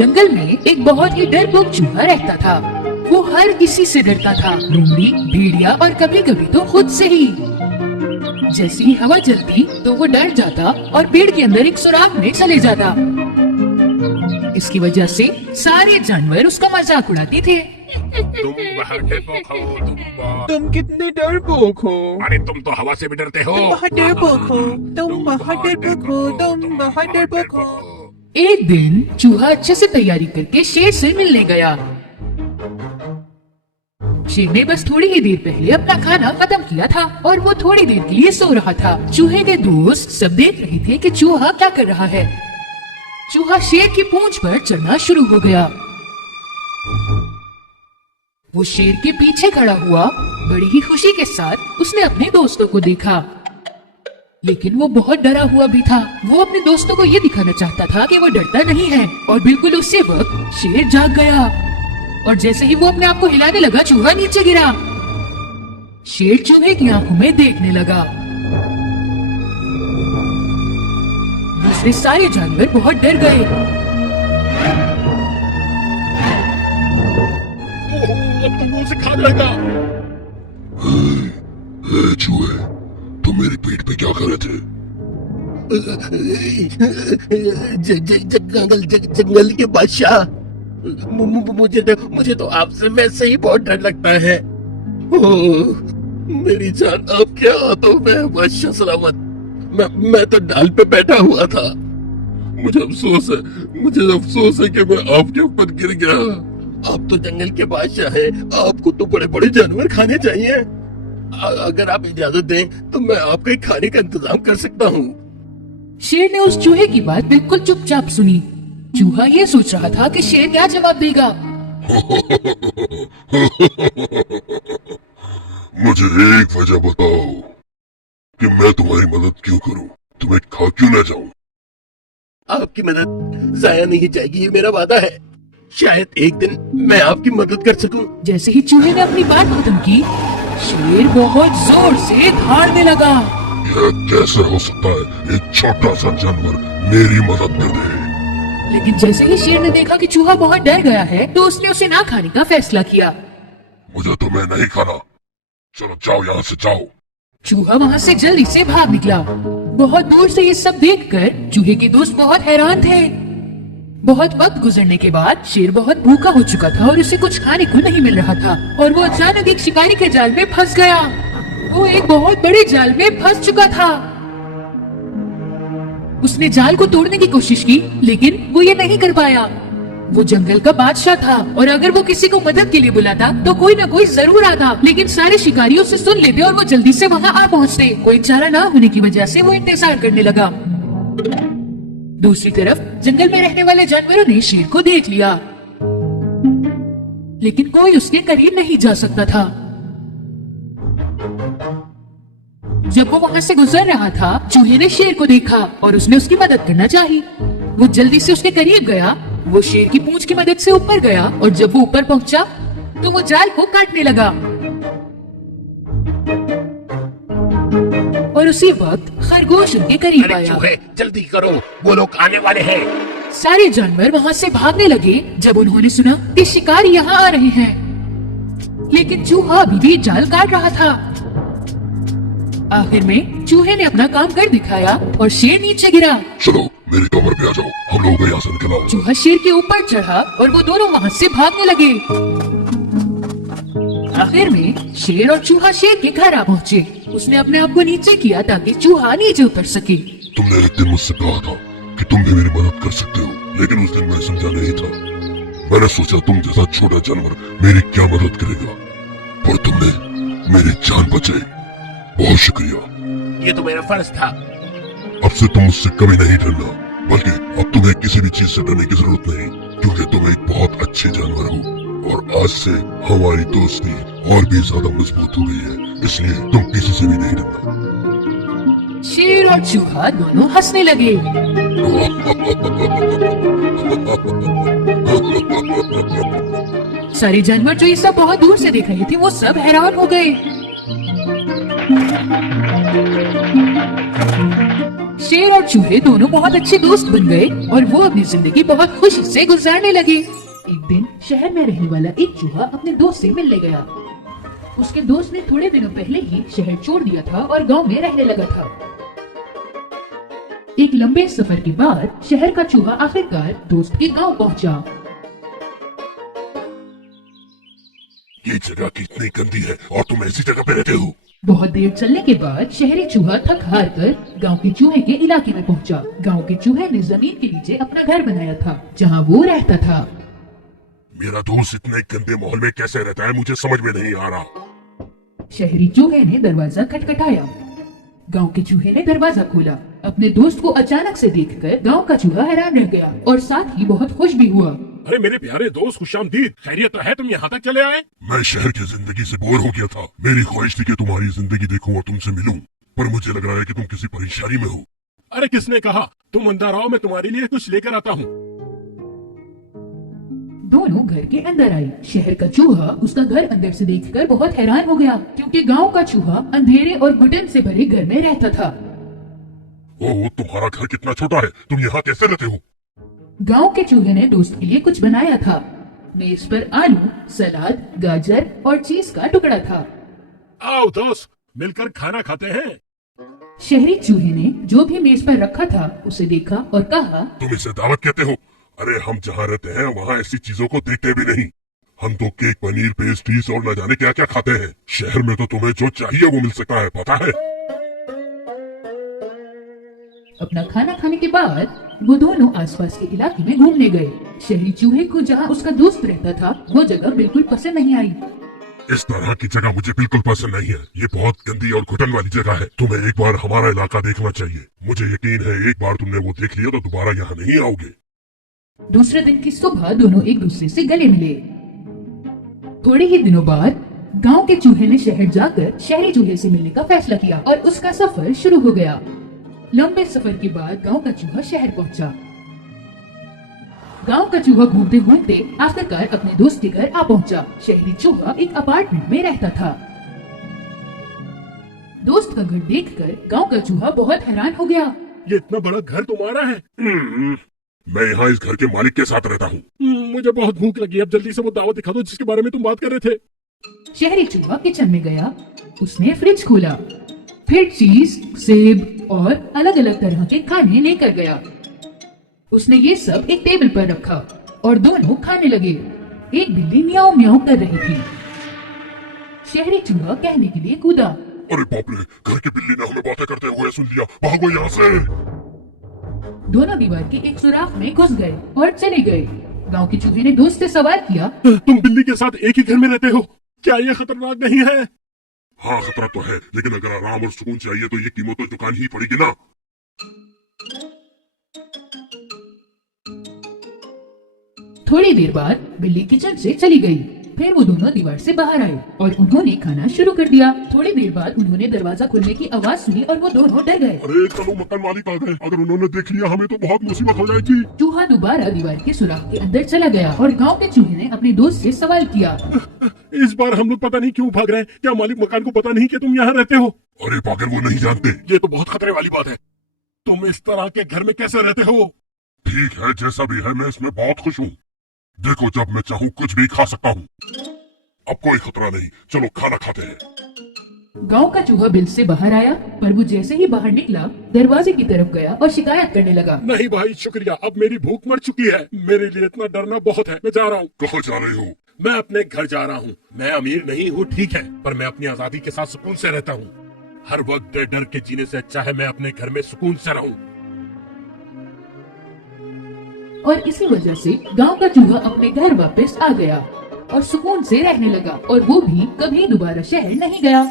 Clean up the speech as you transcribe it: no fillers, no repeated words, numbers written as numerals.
जंगल में एक बहुत ही डरपोक चूहा रहता था। वो हर किसी से डरता था, लोमड़ी, भेड़िया और कभी कभी तो खुद से ही। जैसे ही हवा चलती तो वो डर जाता और पेड़ के अंदर एक सुराख में चले जाता। इसकी वजह से सारे जानवर उसका मजाक उड़ाते थे। तुम बहुत डरपोक हो, तुम कितने डरपोक हो। अरे तुम तो हवा से भी डरते हो। बहुत डरपोक हो, तुम बहुत डरपोक हो, तुम बहुत डरपोक हो। एक दिन चूहा अच्छे से तैयारी करके शेर से मिलने गया। शेर ने बस थोड़ी ही देर पहले अपना खाना खत्म किया था और वो थोड़ी देर के लिए सो रहा था। चूहे के दोस्त सब देख रहे थे कि चूहा क्या कर रहा है। चूहा शेर की पूंछ पर चढ़ना शुरू हो गया। वो शेर के पीछे खड़ा हुआ। बड़ी ही खुशी के साथ उसने अपने दोस्तों को देखा, लेकिन वो बहुत डरा हुआ भी था। वो अपने दोस्तों को ये दिखाना चाहता था कि वो डरता नहीं है। और बिल्कुल उसी वक्त शेर जाग गया और जैसे ही वो अपने आप को हिलाने लगा, चूहा नीचे गिरा। शेर चूहे की आंखों में देखने लगा। दूसरे सारे जानवर बहुत डर गए। अब तुम मुझसे खाने लगा। चूहे, तुम मेरे पेट पे क्या कर रहे थे? जंगल के बादशाह, मुझे तो आपसे वैसे ही बहुत डर लगता है। मेरी जान आपके हाथों में है बादशाह सलामत। मैं तो डाल पे बैठा हुआ था। मुझे अफसोस है कि मैं आपके ऊपर गिर गया। आप तो जंगल के बादशाह हैं, आपको तो बड़े बड़े जानवर खाने चाहिए। अगर आप इजाजत दें तो मैं आपके खाने का इंतजाम कर सकता हूँ। शेर ने उस चूहे की बात बिल्कुल चुपचाप सुनी। चूहा ये सोच रहा था कि शेर क्या जवाब देगा। मुझे एक वजह बताओ कि मैं तुम्हारी मदद क्यों करूं, तुम्हें खा क्यों ना जाऊं? आपकी मदद जाया नहीं जाएगी, ये मेरा वादा है। शायद एक दिन मैं आपकी मदद कर सकूं। जैसे ही चूहे ने अपनी बात खत्म की, शेर बहुत जोर से दहाड़ने लगा। यह कैसे हो सकता है? एक छोटा सा जानवर मेरी मदद कर दे। लेकिन जैसे ही शेर ने देखा कि चूहा बहुत डर गया है, तो उसने उसे ना खाने का फैसला किया। मुझे तुम्हें नहीं खाना, चलो जाओ यहाँ से जाओ। चूहा वहाँ से जल्दी से भाग निकला। बहुत दूर से ये सब देखकर चूहे के दोस्त बहुत हैरान थे। बहुत वक्त गुजरने के बाद शेर बहुत भूखा हो चुका था और उसे कुछ खाने को नहीं मिल रहा था और वो अचानक एक शिकारी के जाल में फंस गया। वो एक बहुत बड़े जाल में फंस चुका था। उसने जाल को तोड़ने की कोशिश की, लेकिन वो ये नहीं कर पाया। वो जंगल का बादशाह था और अगर वो किसी को मदद के लिए बुलाता तो कोई न कोई जरूर आता, लेकिन सारे शिकारी उसे सुन लेते और वो जल्दी से वहाँ आ पहुँचते। कोई चारा ना होने की वजह से वो इंतजार करने लगा। दूसरी तरफ जंगल में रहने वाले जानवरों ने शेर को देख लिया, लेकिन कोई उसके करीब नहीं जा सकता था। जब वो वहाँ से गुजर रहा था, चूहे ने शेर को देखा और उसने उसकी मदद करना चाही। वो जल्दी से उसके करीब गया। वो शेर की पूंछ की मदद से ऊपर गया और जब वो ऊपर पहुँचा तो वो जाल को काटने लगा। और उसी वक्त खरगोश उनके करीब आया। चूहे, जल्दी करो, वो लोग आने वाले हैं। सारे जानवर वहाँ से भागने लगे जब उन्होंने सुना कि शिकारी यहाँ आ रहे हैं, लेकिन चूहा अभी भी जाल काट रहा था। आखिर में चूहे ने अपना काम कर दिखाया और शेर नीचे गिरा। चलो मेरी कमर पे आ जाओ, हम लोग यहाँ से निकल आओ। चूहा शेर के ऊपर चढ़ा और वो दोनों वहाँ से भागने लगे। आखिर में शेर और चूहा शेर के घर आ पहुँचे। उसने अपने आप को नीचे किया ताकि चूहा नीचे उतर सके। तुमने एक दिन मुझसे कहा था कि तुम भी मेरी मदद कर सकते हो, लेकिन उस दिन मैं समझा नहीं था। मैंने सोचा तुम जैसा छोटा जानवर मेरी क्या मदद करेगा, पर तुमने मेरी जान बचाई। बहुत शुक्रिया। ये तो मेरा फर्ज था। अब से तुम मुझसे कभी नहीं डरना, बल्कि अब तुम्हें किसी भी चीज से डरने की जरूरत नहीं, क्योंकि तुम एक बहुत अच्छे जानवर हो और आज से हमारी दोस्ती और भी ज्यादा मजबूत हो गई है, इसलिए तुम किसी से भी नहीं डरना। शेर और चूहा दोनों हंसने लगे। सारे जानवर जो ये सब बहुत दूर से देख रहे थे वो सब हैरान हो गए। शेर और चूहे दोनों बहुत अच्छे दोस्त बन गए और वो अपनी जिंदगी बहुत खुशी से गुजारने लगे। एक दिन शहर में रहने वाला एक चूहा अपने दोस्त से मिलने गया। उसके दोस्त ने थोड़े दिनों पहले ही शहर छोड़ दिया था और गांव में रहने लगा था। एक लंबे सफर के बाद शहर का चूहा आखिरकार दोस्त के गांव पहुंचा। ये जगह कितनी गंदी है और तुम ऐसी जगह पे रहते हो। बहुत देर चलने के बाद शहरी चूहा थक हार कर गांव के चूहे के इलाके में पहुंचा। गांव के चूहे ने जमीन के नीचे अपना घर बनाया था जहां वो रहता था। मेरा दोस्त इतने गंदे माहौल में कैसे रहता है, मुझे समझ में नहीं आ रहा। शहरी चूहे ने दरवाजा खटखटाया। गांव के चूहे ने दरवाजा खोला। अपने दोस्त को अचानक से देखकर गांव का चूहा हैरान रह गया और साथ ही बहुत खुश भी हुआ। अरे मेरे प्यारे दोस्त, खुशामदीद। खैरियत तो है, तुम यहाँ तक चले आए? मैं शहर की जिंदगी से बोर हो गया था। मेरी ख्वाहिश थी कि तुम्हारी जिंदगी देखूं और तुमसे मिलूं, पर मुझे लग रहा है कि तुम किसी परेशानी में हो। अरे किसने कहा? तुम अंदर आओ, मैं तुम्हारे लिए कुछ लेकर आता हूँ। दोनों घर के अंदर आई। शहर का चूहा उसका घर अंदर से देखकर बहुत हैरान हो गया, क्योंकि गांव का चूहा अंधेरे और घुटन से भरे घर में रहता था। ओह, तुम्हारा घर कितना छोटा है, तुम यहाँ कैसे रहते हो? गांव के चूहे ने दोस्त के लिए कुछ बनाया था। मेज पर आलू, सलाद, गाजर और चीज का टुकड़ा था। आओ दोस्त, मिलकर खाना खाते हैं। शहरी चूहे ने जो भी मेज पर रखा था उसे देखा और कहा, तुम इसे दावत कहते हो? अरे हम जहाँ रहते हैं वहाँ ऐसी चीजों को देखते भी नहीं। हम तो केक, पनीर, पेस्ट्रीज और न जाने क्या क्या खाते हैं। शहर में तो तुम्हें जो चाहिए वो मिल सकता है, पता है। अपना खाना खाने के बाद वो दोनों आसपास के इलाके में घूमने गए। शहरी चूहे को जहाँ उसका दोस्त रहता था वो जगह बिल्कुल पसंद नहीं आई। इस तरह की जगह मुझे बिल्कुल पसंद नहीं है। ये बहुत गंदी और घुटन वाली जगह है। तुम्हें एक बार हमारा इलाका देखना चाहिए। मुझे यकीन है एक बार तुमने वो देख लिया तो दोबारा यहाँ नहीं आओगे। दूसरे दिन की सुबह दोनों एक दूसरे से गले मिले। थोड़े ही दिनों बाद गांव के चूहे ने शहर जाकर शहरी चूहे से मिलने का फैसला किया और उसका सफर शुरू हो गया। लंबे सफर के बाद गांव का चूहा शहर पहुंचा। गांव का चूहा घूमते घूमते आखिरकार अपने दोस्त के घर आ पहुंचा। शहरी चूहा एक अपार्टमेंट में रहता था। दोस्त का घर देखकर गांव का चूहा बहुत हैरान हो गया। ये इतना बड़ा घर तुम्हारा है? मैं यहाँ इस घर के मालिक के साथ रहता हूँ। मुझे बहुत भूख लगी, अब जल्दी से वो दावत दिखा दो जिसके बारे में तुम बात कर रहे थे। शहरी चूहा किचन में गया। उसने फ्रिज खोला, फिर चीज, सेब और अलग अलग तरह के खाने लेकर गया। उसने ये सब एक टेबल पर रखा और दोनों खाने लगे। एक बिल्ली म्याऊं म्याऊं कर रही थी। शहरी चूहा कहने के लिए कूदा। अरे बाप रे, घर की बिल्ली ने हमें बातें करते हुए सुन लिया, भागो यहाँ से। दोनों दीवार के एक सुराख में घुस गए और चले गए। गांव के चूहे ने दोस्त से सवाल किया, तुम बिल्ली के साथ एक ही घर में रहते हो, क्या ये खतरनाक नहीं है? हाँ, खतरा तो है, लेकिन अगर आराम और सुकून चाहिए तो ये कीमत तो चुकानी ही पड़ेगी ना। थोड़ी देर बाद बिल्ली किचन से चली गई। फिर वो दोनों दीवार से बाहर आए और उन्होंने खाना शुरू कर दिया। थोड़ी देर बाद उन्होंने दरवाजा खोलने की आवाज सुनी और वो दोनों डर गए। अरे चलो, मकान मालिक आ गए, अगर उन्होंने देख लिया हमें तो बहुत मुसीबत हो जाएगी। चूहा दोबारा दीवार के सुराख के अंदर चला गया और गांव के चूहे ने अपने दोस्त से सवाल किया, इस बार हम लोग पता नहीं क्यों भाग रहे हैं, क्या मालिक मकान को पता नहीं कि तुम यहाँ रहते हो? अरे पागल, वो नहीं जानते। ये तो बहुत खतरे वाली बात है। तुम इस तरह के घर में कैसे रहते हो? ठीक है, जैसा भी है, मैं इसमें बहुत खुश हूँ। देखो, जब मैं चाहूँ कुछ भी खा सकता हूँ। अब कोई खतरा नहीं, चलो खाना खाते हैं। गांव का चूहा बिल से बाहर आया, पर वो जैसे ही बाहर निकला दरवाजे की तरफ गया और शिकायत करने लगा। नहीं भाई, शुक्रिया, अब मेरी भूख मर चुकी है। मेरे लिए इतना डरना बहुत है, मैं जा रहा हूँ। कहाँ जा रहे हो? मैं अपने घर जा रहा हूँ। मैं अमीर नहीं हूँ, ठीक है, पर मैं अपनी आजादी के साथ सुकून से रहता हूँ। हर वक्त डर डर के जीने से अच्छा है मैं अपने घर में सुकून से रहूँ। और इसी वजह से गांव का चूहा अपने घर वापस आ गया और सुकून से रहने लगा और वो भी कभी दोबारा शहर नहीं गया।